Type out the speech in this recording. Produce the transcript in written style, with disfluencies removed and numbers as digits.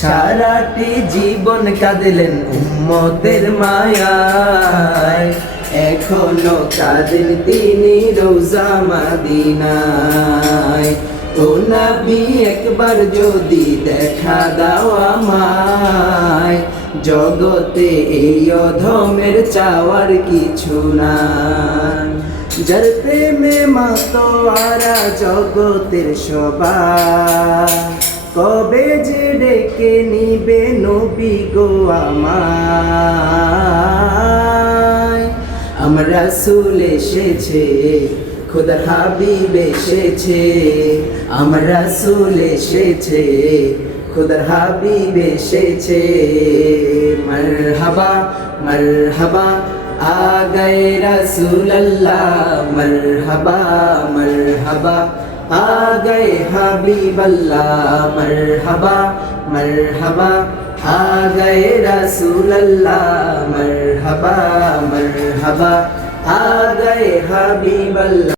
সারাটি জীবন কাঁদিলেন উম্মতের মায়ায়, এখনো কাঁদেন তিনি রোজা মদিনায়। ও নবী একবার যদি দেখা দাও আমায়, জগতে এই অধমের চাওয়ার কিছু নাই। যার প্রেমে মাতোয়ারা জগতের সবাই, কবে যে ডেকে নিবে নবী গো আমায়। আমার রাসূল এসেছে, খোদার হাবিব এসেছে, আমার রাসূল এসেছে, খোদার হাবিব এসেছে। মারহাবা মারহাবা আ গয়ে রাসূল আল্লাহ, মারহাবা মারহাবা আ গয়ে হাবিব আল্লাহ, মারহাবা মারহাবা আ গয়ে রাসূল আল্লাহ, মারহাবা মারহাবা আ গয়ে হাবিব আল্লাহ।